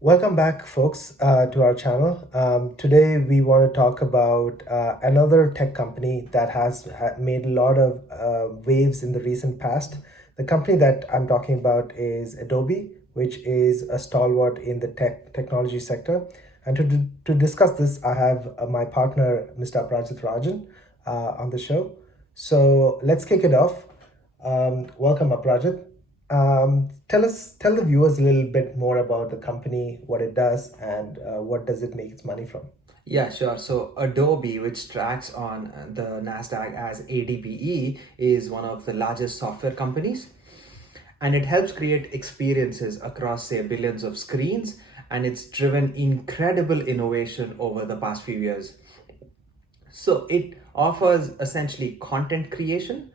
Welcome back, folks, to our channel. Today, we want to talk about another tech company that has made a lot of waves in the recent past. The company that I'm talking about is Adobe, which is a stalwart in the technology sector. And to discuss this, I have my partner, Mr. Aprajit Rajan, on the show. So let's kick it off. Welcome, Aprajit. Tell the viewers a little bit more about the company, what it does, and what does it make its money from. Yeah, sure. So Adobe, which tracks on the NASDAQ as ADBE, is one of the largest software companies, and it helps create experiences across, say, billions of screens, and it's driven incredible innovation over the past few years. So it offers essentially content creation,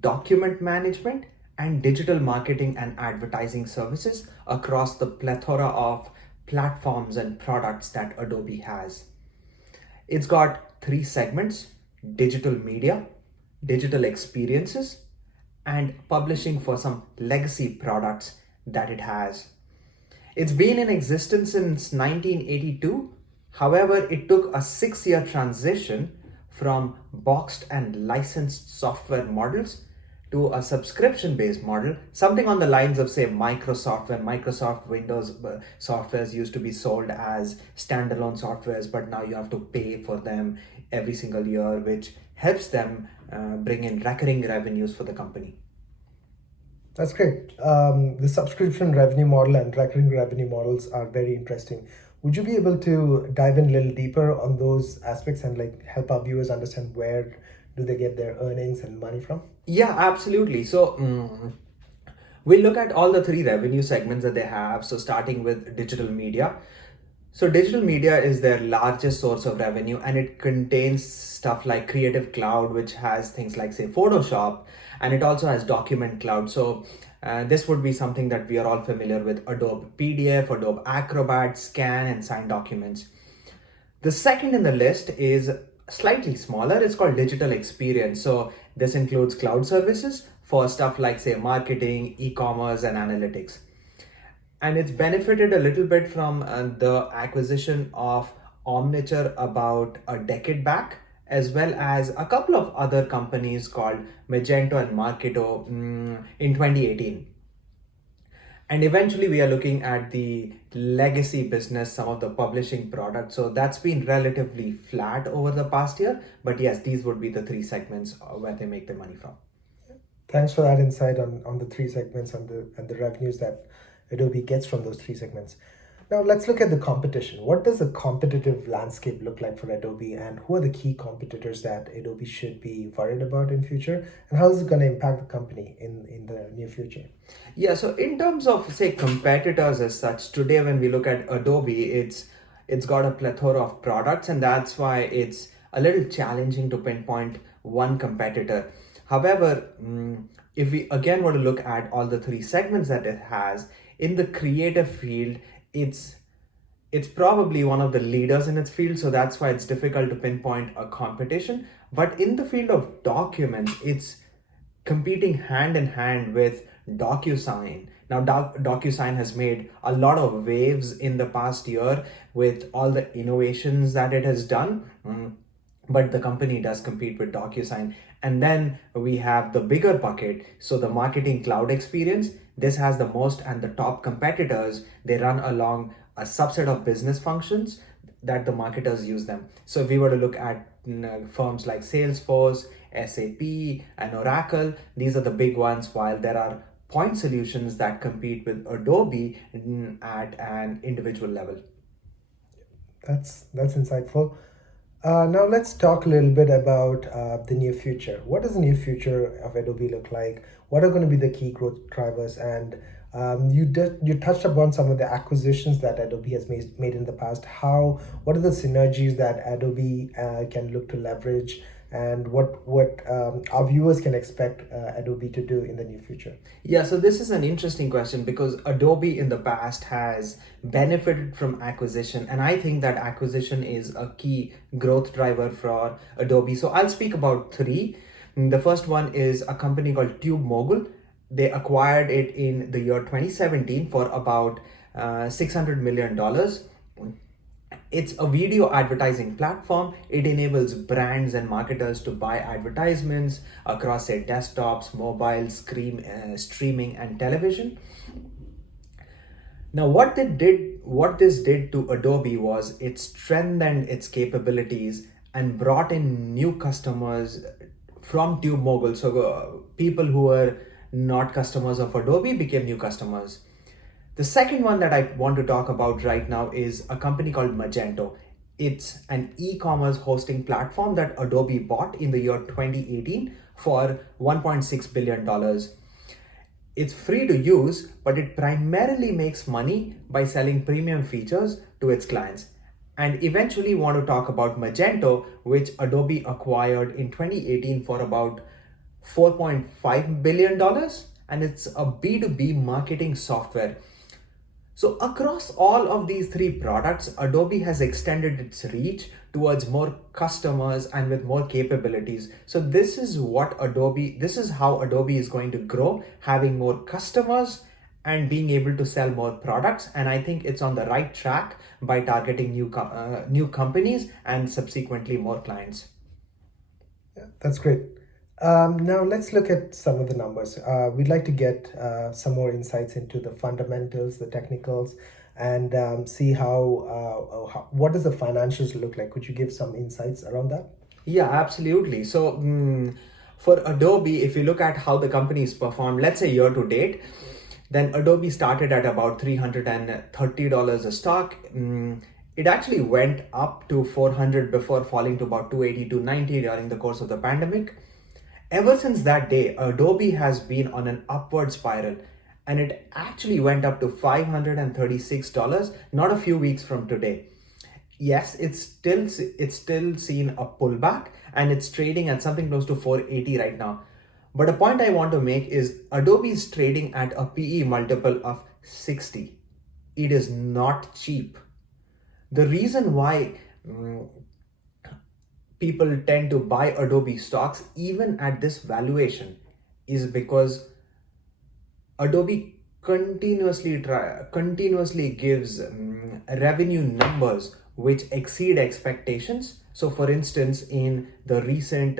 document management, and digital marketing and advertising services across the plethora of platforms and products that Adobe has. It's got three segments: digital media, digital experiences, and publishing for some legacy products that it has. It's been in existence since 1982. However, it took a 6 year transition from boxed and licensed software models to a subscription based model, something on the lines of, say, Microsoft, when Microsoft Windows softwares used to be sold as standalone softwares, but now you have to pay for them every single year, which helps them bring in recurring revenues for the company. That's great. The subscription revenue model and recurring revenue models are very interesting. Would you be able to dive in a little deeper on those aspects and like help our viewers understand where do they get their earnings and money from? Yeah, absolutely. So, we'll look at all the three revenue segments that they have. So, starting with digital media. So, digital media is their largest source of revenue, and it contains stuff like Creative Cloud, which has things like, say, Photoshop, and it also has Document Cloud. So, this would be something that we are all familiar with: Adobe PDF, Adobe Acrobat, Scan, and Sign documents. The second in the list is slightly smaller. It's called digital experience. So this includes cloud services for stuff like, say, marketing, e-commerce, and analytics. And it's benefited a little bit from the acquisition of Omniture about a decade back, as well as a couple of other companies called Magento and Marketo in 2018. And eventually we are looking at the legacy business, some of the publishing products. So that's been relatively flat over the past year. But yes, these would be the three segments where they make their money from. Thanks for that insight on the three segments and the revenues that Adobe gets from those three segments. Now let's look at the competition. What does the competitive landscape look like for Adobe, and who are the key competitors that Adobe should be worried about in future, and how is it going to impact the company in the near future? Yeah, so in terms of, say, competitors as such, today when we look at Adobe, it's got a plethora of products, and that's why it's a little challenging to pinpoint one competitor. However, if we again were to look at all the three segments that it has in the creative field, it's it's probably one of the leaders in its field, so that's why it's difficult to pinpoint a competition. But in the field of documents, it's competing hand in hand with DocuSign. Now, DocuSign has made a lot of waves in the past year with all the innovations that it has done. But the company does compete with DocuSign. And then we have the bigger bucket. So the marketing cloud experience, this has the most and the top competitors. They run along a subset of business functions that the marketers use them. So if we were to look at firms like Salesforce, SAP, and Oracle, these are the big ones, while there are point solutions that compete with Adobe at an individual level. That's insightful. Now let's talk a little bit about the near future. What does the near future of Adobe look like? What are going to be the key growth drivers? And you touched upon some of the acquisitions that Adobe has made in the past. What are the synergies that Adobe can look to leverage, and what our viewers can expect Adobe to do in the near future? Yeah, so this is an interesting question because Adobe in the past has benefited from acquisition, and I think that acquisition is a key growth driver for Adobe. So I'll speak about three. The first one is a company called TubeMogul. They acquired it in the year 2017 for about $600 million. It's a video advertising platform. It enables brands and marketers to buy advertisements across their desktops, mobile, streaming, and television. Now, what this did to Adobe was it strengthened its capabilities and brought in new customers from Tube Mogul. So, people who were not customers of Adobe became new customers. The second one that I want to talk about right now is a company called Magento. It's an e-commerce hosting platform that Adobe bought in the year 2018 for $1.6 billion. It's free to use, but it primarily makes money by selling premium features to its clients. And eventually want to talk about Magento, which Adobe acquired in 2018 for about $4.5 billion. And it's a B2B marketing software. So across all of these three products, Adobe has extended its reach towards more customers and with more capabilities. So this is how Adobe is going to grow, having more customers and being able to sell more products. And I think it's on the right track by targeting new companies and subsequently more clients. Yeah, that's great. Now let's look at some of the numbers. We'd like to get some more insights into the fundamentals, the technicals, and see what does the financials look like. Could you give some insights around that? Yeah, absolutely. So, for Adobe, if you look at how the company is performed, let's say year to date, then Adobe started at about $330 a stock. It actually went up to 400 before falling to about 280 to 90 during the course of the pandemic. Ever since that day, Adobe has been on an upward spiral, and it actually went up to $536 not a few weeks from today. Yes, it's still seen a pullback, and it's trading at something close to 480 right now. But a point I want to make is Adobe is trading at a PE multiple of 60. It is not cheap. The reason why people tend to buy Adobe stocks even at this valuation is because Adobe continuously gives revenue numbers which exceed expectations. So, for instance, in the recent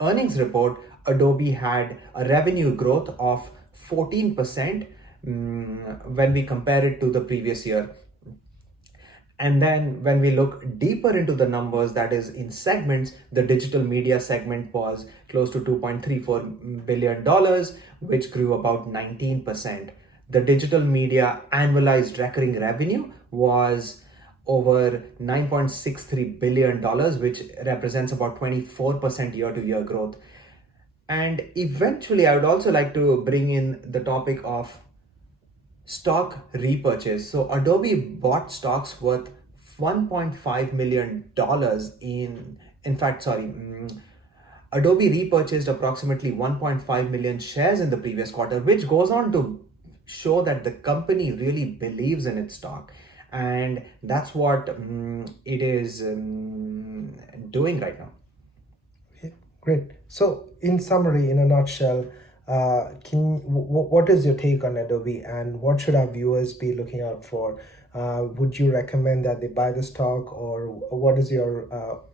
earnings report, Adobe had a revenue growth of 14% when we compare it to the previous year. And then when we look deeper into the numbers, that is in segments, the digital media segment was close to $2.34 billion, which grew about 19%. The digital media annualized recurring revenue was over $9.63 billion, which represents about 24% year to year growth. And eventually, I would also like to bring in the topic of stock repurchase. So Adobe bought stocks worth $1.5 million in fact, sorry, Adobe repurchased approximately 1.5 million shares in the previous quarter, which goes on to show that the company really believes in its stock. And that's what it is doing right now. Okay, great. So, in summary, in a nutshell, what is your take on Adobe, and what should our viewers be looking out for? Would you recommend that they buy the stock, or what is your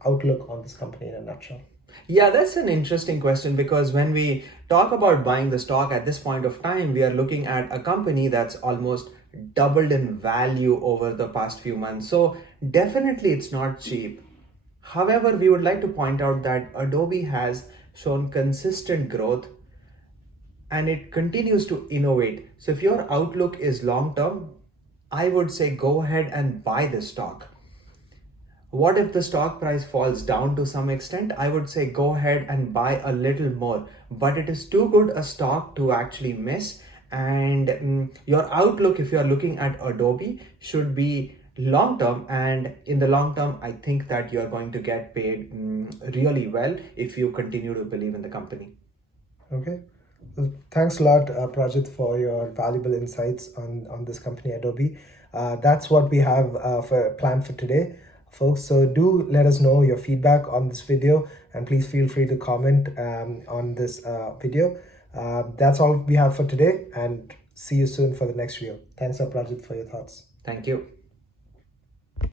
outlook on this company in a nutshell? Yeah, that's an interesting question, because when we talk about buying the stock at this point of time, we are looking at a company that's almost doubled in value over the past few months. So definitely it's not cheap. However, we would like to point out that Adobe has shown consistent growth and it continues to innovate. So if your outlook is long term, I would say go ahead and buy the stock. What if the stock price falls down to some extent? I would say go ahead and buy a little more, but it is too good a stock to actually miss. And your outlook, if you're looking at Adobe, should be long term. And in the long term, I think that you're going to get paid really well if you continue to believe in the company. Okay. Well, thanks a lot, Prajit, for your valuable insights on this company, Adobe. That's what we have planned for today, folks. So do let us know your feedback on this video, and please feel free to comment on this video. That's all we have for today, and See you soon for the next video. Thanks, Aprajit, for your thoughts. Thank you.